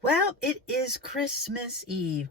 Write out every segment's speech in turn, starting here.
Well, it is Christmas Eve,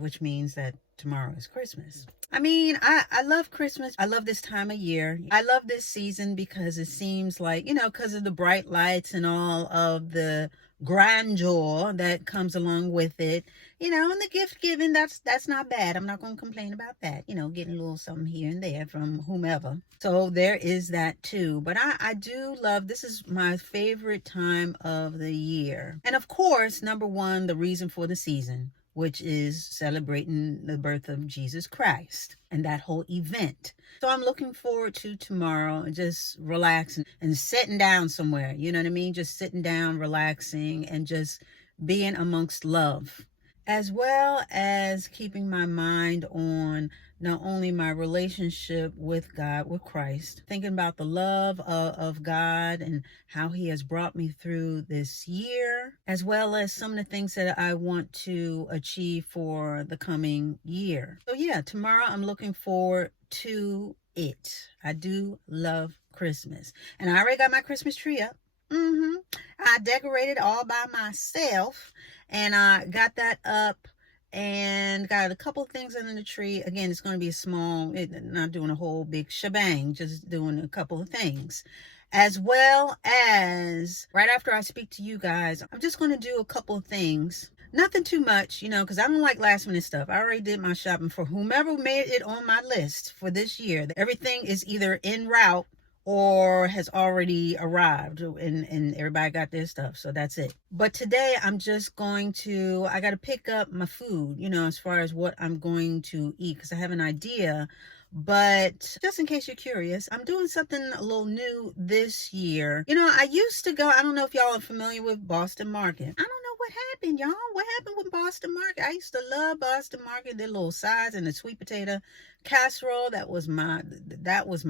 which means that tomorrow is Christmas. I mean, I love Christmas. I love this time of year. I love this season because it seems like, because of the bright lights and all of the grandeur that comes along with it, and the gift giving, that's not bad. I'm not going to complain about that, getting a little something here and there from whomever. So there is that too. But I do love, this is my favorite time of the year. And of course, number one, the reason for the season, which is celebrating the birth of Jesus Christ and that whole event. So I'm looking forward to tomorrow and just relaxing and sitting down somewhere. You know what I mean? Just sitting down, relaxing, and just being amongst love, as well as keeping my mind on not only my relationship with God, with Christ, thinking about the love of God and how he has brought me through this year, as well as some of the things that I want to achieve for the coming year. So yeah, tomorrow I'm looking forward to it. I do love Christmas. And I already got my Christmas tree up. I decorated all by myself, and I got that up and got a couple of things under the tree. Again, it's going to be a small, not doing a whole big shebang, just doing a couple of things. As well as right after I speak to you guys, I'm just going to do a couple of things. Nothing too much, because I don't like last minute stuff. I already did my shopping for whomever made it on my list for this year. Everything is either en route or has already arrived, and everybody got their stuff. So that's it. But today I'm just I got to pick up my food, as far as what I'm going to eat, because I have an idea. But just in case you're curious, I'm doing something a little new this year. I used to go, I don't know if y'all are familiar with Boston Market. I don't know what happened, y'all. What happened with Boston Market? I used to love Boston Market, their little sides and the sweet potato casserole. That was my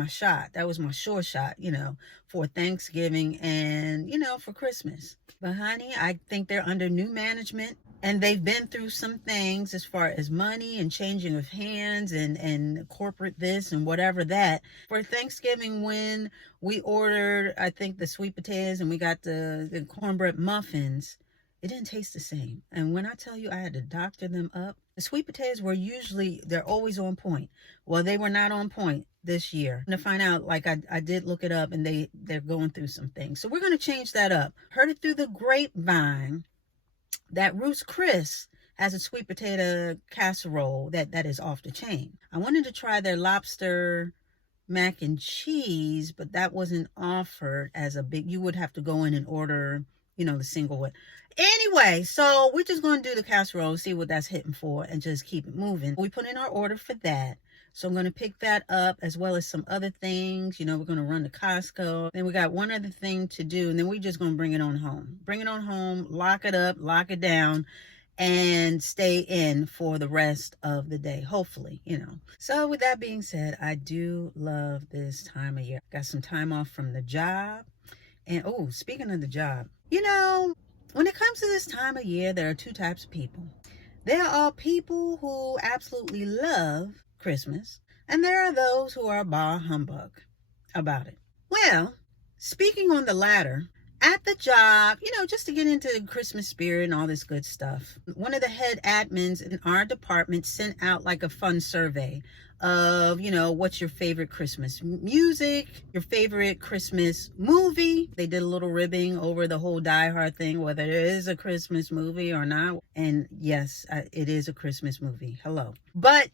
shot. That was my sure shot, for Thanksgiving and, for Christmas. But honey, I think they're under new management. And they've been through some things as far as money and changing of hands and corporate this and whatever that. For Thanksgiving, when we ordered, I think, the sweet potatoes and we got the cornbread muffins, it didn't taste the same. And when I tell you I had to doctor them up, the sweet potatoes they're always on point. Well, they were not on point this year. And to find out, like I did look it up, and they're going through some things. So we're going to change that up. Heard it through the grapevine that Ruth's Chris has a sweet potato casserole that is off the chain. I wanted to try their lobster mac and cheese, but that wasn't offered as a big, you would have to go in and order, the single one. Anyway, so we're just going to do the casserole, see what that's hitting for, and just keep it moving. We put in our order for that. So I'm going to pick that up, as well as some other things. We're going to run to Costco. Then we got one other thing to do, and then we're just going to bring it on home. Bring it on home, lock it up, lock it down, and stay in for the rest of the day, hopefully, So with that being said, I do love this time of year. Got some time off from the job. And, speaking of the job, when it comes to this time of year, there are two types of people. There are people who absolutely love Christmas, and there are those who are bah humbug about it. Well, speaking on the latter, at the job, just to get into the Christmas spirit and all this good stuff, one of the head admins in our department sent out like a fun survey of, what's your favorite Christmas music, your favorite Christmas movie. They did a little ribbing over the whole Die Hard thing, whether it is a Christmas movie or not. And yes, it is a Christmas movie. Hello. But,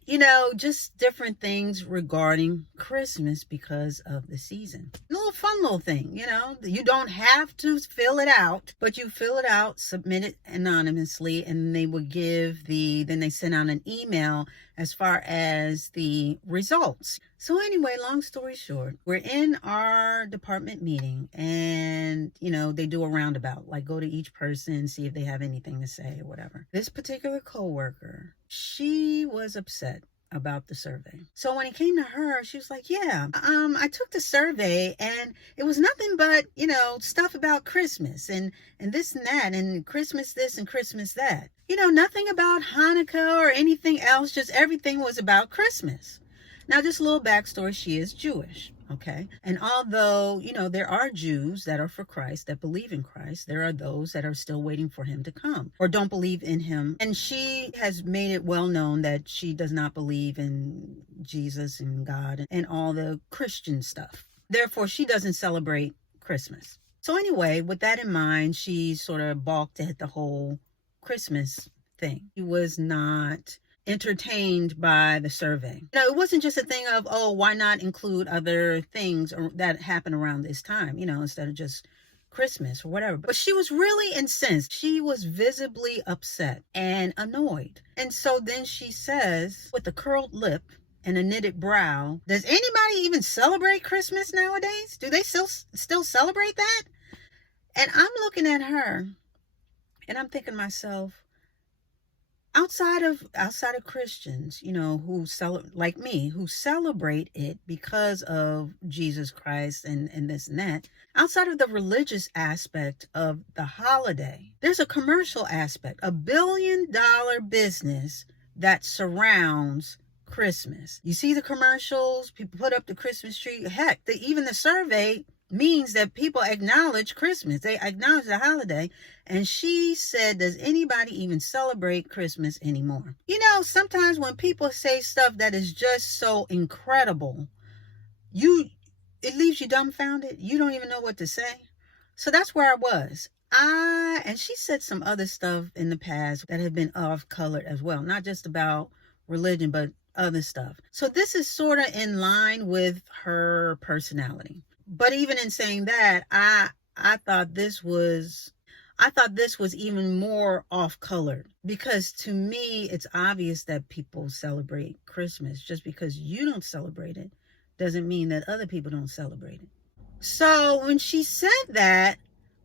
just different things regarding Christmas because of the season. A little fun little thing, you don't have to fill it out, but you fill it out, submit it anonymously, and they will then they send out an email as far as the results. So anyway, long story short, we're in our department meeting, and, they do a roundabout, like go to each person, see if they have anything to say or whatever. This particular coworker, she was upset about the survey. So when it came to her, she was like, yeah, I took the survey and it was nothing but, stuff about Christmas and this and that, and Christmas this and Christmas that. Nothing about Hanukkah or anything else, just everything was about Christmas. Now, just a little backstory, she is Jewish, Okay. And although, there are Jews that are for Christ, that believe in Christ, there are those that are still waiting for him to come or don't believe in him. And she has made it well known that she does not believe in Jesus and God and all the Christian stuff. Therefore, she doesn't celebrate Christmas. So anyway, with that in mind, she sort of balked at the whole Christmas thing. She was not entertained by the survey. It wasn't just a thing of, oh, why not include other things that happen around this time, instead of just Christmas or whatever. But she was really incensed. She was visibly upset and annoyed. And so then she says, with a curled lip and a knitted brow, does anybody even celebrate Christmas nowadays? Do they still celebrate that? And I'm looking at her and I'm thinking to myself, outside of Christians, who like me, who celebrate it because of Jesus Christ and this and that, outside of the religious aspect of the holiday, there's a commercial aspect, a $1 billion business that surrounds Christmas. You see the commercials, people put up the Christmas tree. Heck, even the survey means that people acknowledge Christmas. They acknowledge the holiday. And she said, does anybody even celebrate Christmas anymore? Sometimes when people say stuff that is just so incredible, it leaves you dumbfounded. You don't even know what to say. So that's where I was. And she said some other stuff in the past that had been off-colored as well. Not just about religion, but other stuff. So this is sort of in line with her personality. But even in saying that, I thought this was even more off-colored, because to me, it's obvious that people celebrate Christmas. Just because you don't celebrate it doesn't mean that other people don't celebrate it. So when she said that,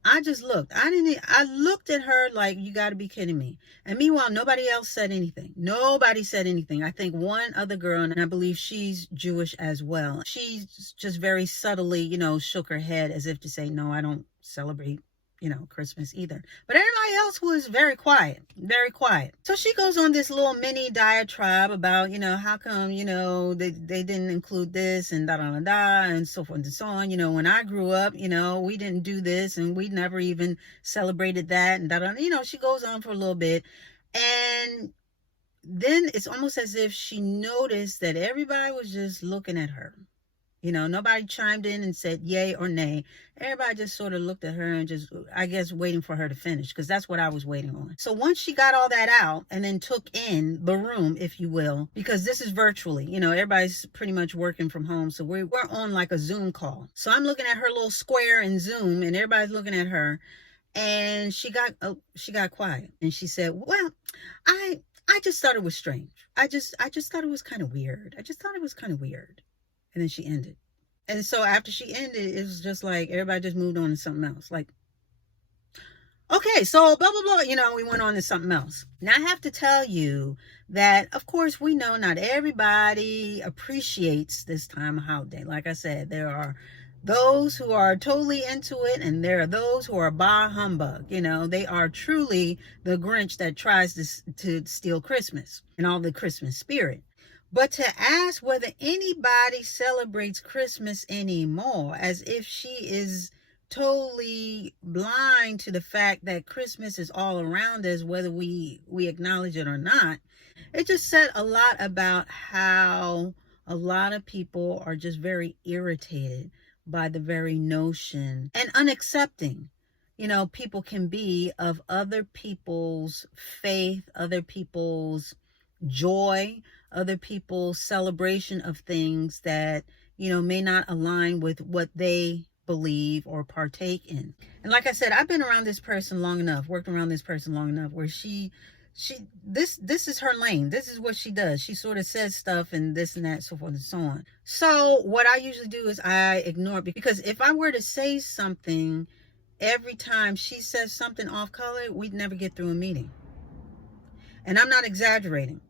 I just looked. I looked at her like, you got to be kidding me. And meanwhile, nobody else said anything. Nobody said anything. I think one other girl, and I believe she's Jewish as well, she just very subtly, shook her head as if to say, no, I don't celebrate Christmas either. But everybody else was very quiet, very quiet. So she goes on this little mini diatribe about, how come, they didn't include this and da da da da and so forth and so on. When I grew up, we didn't do this and we never even celebrated that and da da. She goes on for a little bit, and then it's almost as if she noticed that everybody was just looking at her. Nobody chimed in and said yay or nay. Everybody just sort of looked at her and just, I guess, waiting for her to finish, because that's what I was waiting on. So once she got all that out and then took in the room, if you will, because this is virtually, everybody's pretty much working from home. So we're on like a Zoom call. So I'm looking at her little square in Zoom and everybody's looking at her, and she got quiet and she said, well, I just thought it was strange. I just thought it was kind of weird. And then she ended. And so after she ended, it was just like everybody just moved on to something else. Like, okay, so blah, blah, blah. We went on to something else. Now, I have to tell you that, of course, we know not everybody appreciates this time of holiday. Like I said, there are those who are totally into it, and there are those who are bah humbug. They are truly the Grinch that tries to steal Christmas and all the Christmas spirit. But to ask whether anybody celebrates Christmas anymore, as if she is totally blind to the fact that Christmas is all around us, whether we acknowledge it or not, it just said a lot about how a lot of people are just very irritated by the very notion and unaccepting, people can be of other people's faith, other people's joy, other people's celebration of things that, may not align with what they believe or partake in. And like I said, I've been around this person long enough, worked around this person long enough where this is her lane. This is what she does. She sort of says stuff and this and that, so forth and so on. So what I usually do is I ignore it, because if I were to say something every time she says something off color, we'd never get through a meeting. And I'm not exaggerating.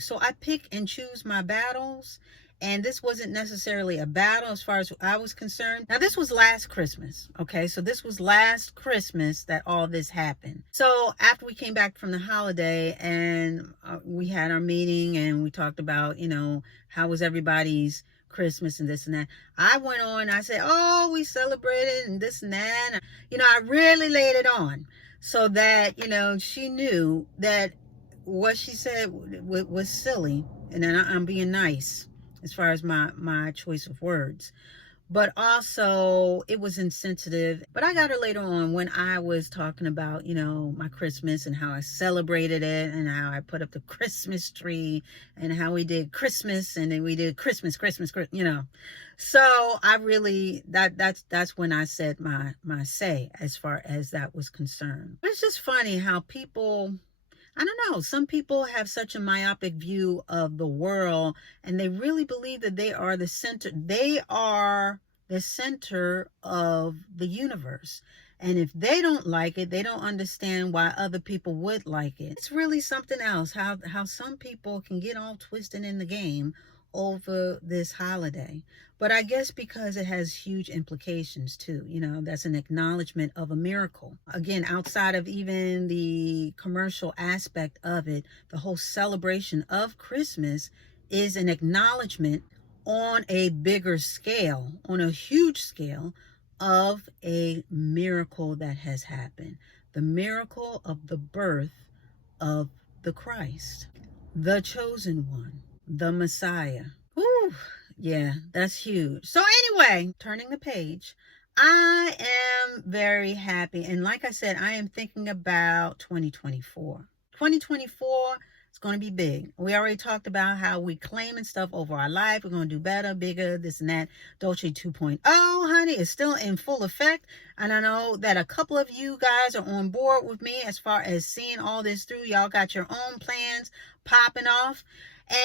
So I pick and choose my battles. And this wasn't necessarily a battle as far as I was concerned. Now, this was last Christmas. Okay, so this was last Christmas that all this happened. So after we came back from the holiday and we had our meeting and we talked about, how was everybody's Christmas and this and that. I went on, I said, oh, we celebrated and this and that. I really laid it on so that, she knew that what she said was silly. And then I'm being nice as far as my choice of words. But also it was insensitive. But I got her later on when I was talking about, my Christmas and how I celebrated it and how I put up the Christmas tree and how we did Christmas and then we did Christmas. So I really, that's when I said my say as far as that was concerned. But it's just funny how people, I don't know, some people have such a myopic view of the world and they really believe that they are the center. They are the center of the universe. And if they don't like it, they don't understand why other people would like it. It's really something else how some people can get all twisted in the game over this holiday. But I guess because it has huge implications too, that's an acknowledgement of a miracle. Again, outside of even the commercial aspect of it, the whole celebration of Christmas is an acknowledgement on a bigger scale, on a huge scale, of a miracle that has happened. The miracle of the birth of the Christ, the chosen one, the Messiah. Whew, yeah, that's huge. So anyway, turning the page, I am very happy. And like I said, I am thinking about 2024. 2024 is going to be big. We already talked about how we claiming stuff over our life. We're going to do better, bigger, this and that. Dolce 2.0, honey, is still in full effect. And I know that a couple of you guys are on board with me as far as seeing all this through. Y'all got your own plans popping off.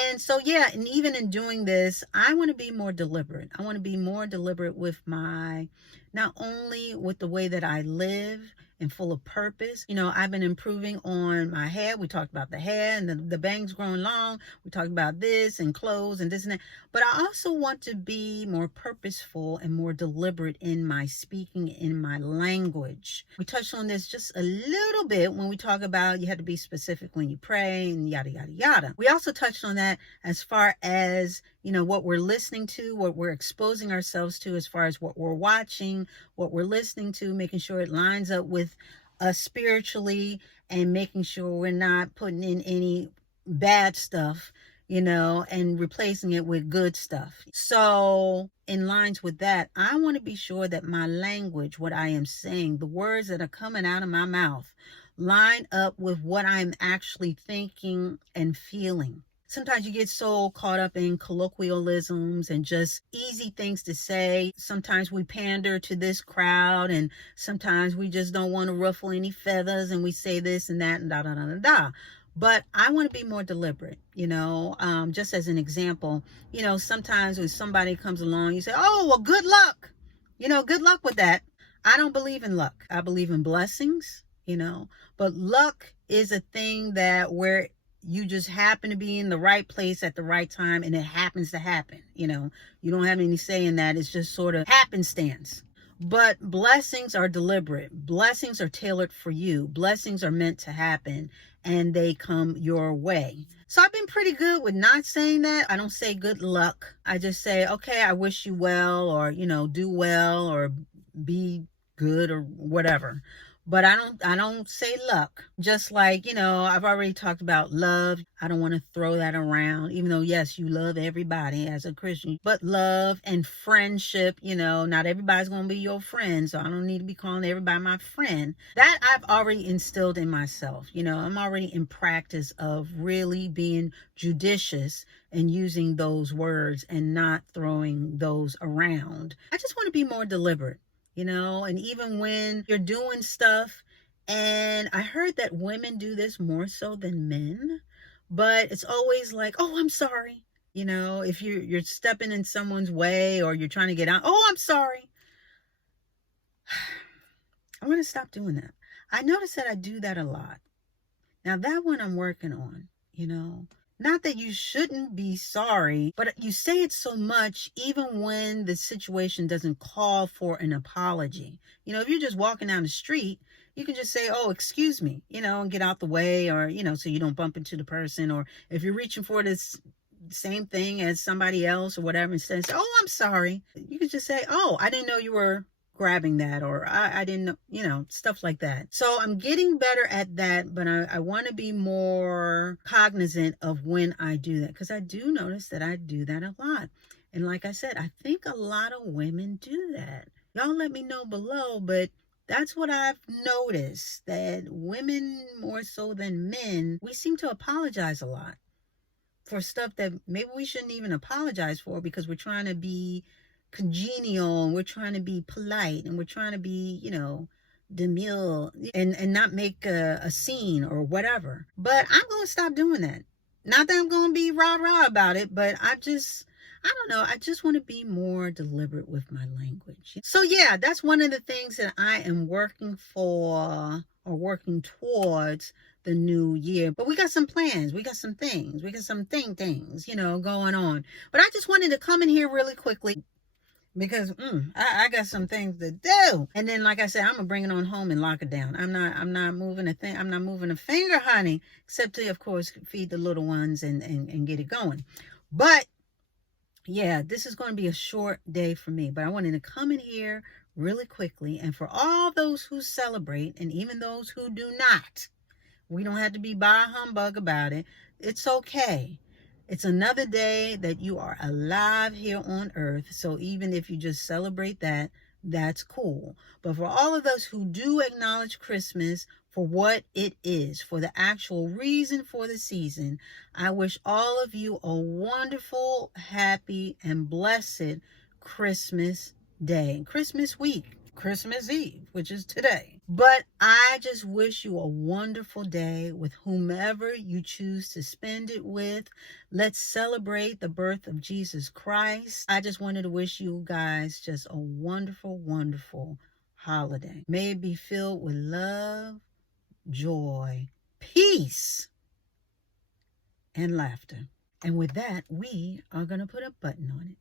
And so, yeah, and even in doing this, I want to be more deliberate. I want to be more deliberate with not only with the way that I live and full of purpose. I've been improving on my hair. We talked about the hair and the bangs growing long. We talked about this and clothes and this and that. But I also want to be more purposeful and more deliberate in my speaking, in my language. We touched on this just a little bit when we talk about you have to be specific when you pray and yada, yada, yada. We also touched on that as far as, what we're listening to, what we're exposing ourselves to, as far as what we're watching, what we're listening to, making sure it lines up with us spiritually and making sure we're not putting in any bad stuff, and replacing it with good stuff. So in lines with that, I want to be sure that my language, what I am saying, the words that are coming out of my mouth, line up with what I'm actually thinking and feeling. Sometimes you get so caught up in colloquialisms and just easy things to say. Sometimes we pander to this crowd and sometimes we just don't want to ruffle any feathers and we say this and that and da da da da da. But I want to be more deliberate, just as an example, sometimes when somebody comes along, you say, oh, well, good luck, good luck with that. I don't believe in luck. I believe in blessings, but luck is a thing that where you just happen to be in the right place at the right time and it happens to happen. You don't have any say in that. It's just sort of happenstance. But blessings are deliberate. Blessings are tailored for you. Blessings are meant to happen and they come your way. So I've been pretty good with not saying that. I don't say good luck. I just say, okay, I wish you well, or, do well, or be good, or whatever. But I don't say luck. Just like, I've already talked about love. I don't want to throw that around, even though, yes, you love everybody as a Christian. But love and friendship, not everybody's going to be your friend. So I don't need to be calling everybody my friend. That I've already instilled in myself. I'm already in practice of really being judicious and using those words and not throwing those around. I just want to be more deliberate. And even when you're doing stuff, and I heard that women do this more so than men, but it's always like, oh, I'm sorry. If you're stepping in someone's way or you're trying to get out, oh, I'm sorry. I'm going to stop doing that. I notice that I do that a lot. Now that one I'm working on, Not that you shouldn't be sorry, but you say it so much even when the situation doesn't call for an apology. If you're just walking down the street, you can just say, oh, excuse me, and get out the way, or, so you don't bump into the person. Or if you're reaching for this same thing as somebody else or whatever, instead of say, oh, I'm sorry. You could just say, oh, I didn't know you were grabbing that, or I didn't know, stuff like that. So I'm getting better at that, but I want to be more cognizant of when I do that, because I do notice that I do that a lot. And like I said, I think a lot of women do that. Y'all let me know below, but that's what I've noticed, that women more so than men, we seem to apologize a lot for stuff that maybe we shouldn't even apologize for, because we're trying to be congenial and we're trying to be polite and we're trying to be, demure and not make a scene or whatever. But I'm going to stop doing that. Not that I'm going to be rah-rah about it, but I don't know. I just want to be more deliberate with my language. So yeah, that's one of the things that I am working for, or working towards, the new year. But we got some plans. We got some things. We got some things, going on. But I just wanted to come in here really quickly, because I got some things to do. And then, like I said, I'm gonna bring it on home and lock it down. I'm not moving a thing. I'm not moving a finger, honey, except to, of course, feed the little ones and get it going. But yeah, this is going to be a short day for me, but I wanted to come in here really quickly. And for all those who celebrate, and even those who do not, we don't have to be bah humbug about it. It's okay. It's another day that you are alive here on earth. So even if you just celebrate that, that's cool. But for all of us who do acknowledge Christmas for what it is, for the actual reason for the season, I wish all of you a wonderful, happy, and blessed Christmas day, Christmas week, Christmas Eve, which is today. But I just wish you a wonderful day with whomever you choose to spend it with. Let's celebrate the birth of Jesus Christ. I just wanted to wish you guys just a wonderful, wonderful holiday. May it be filled with love, joy, peace, and laughter. And with that, we are going to put a button on it.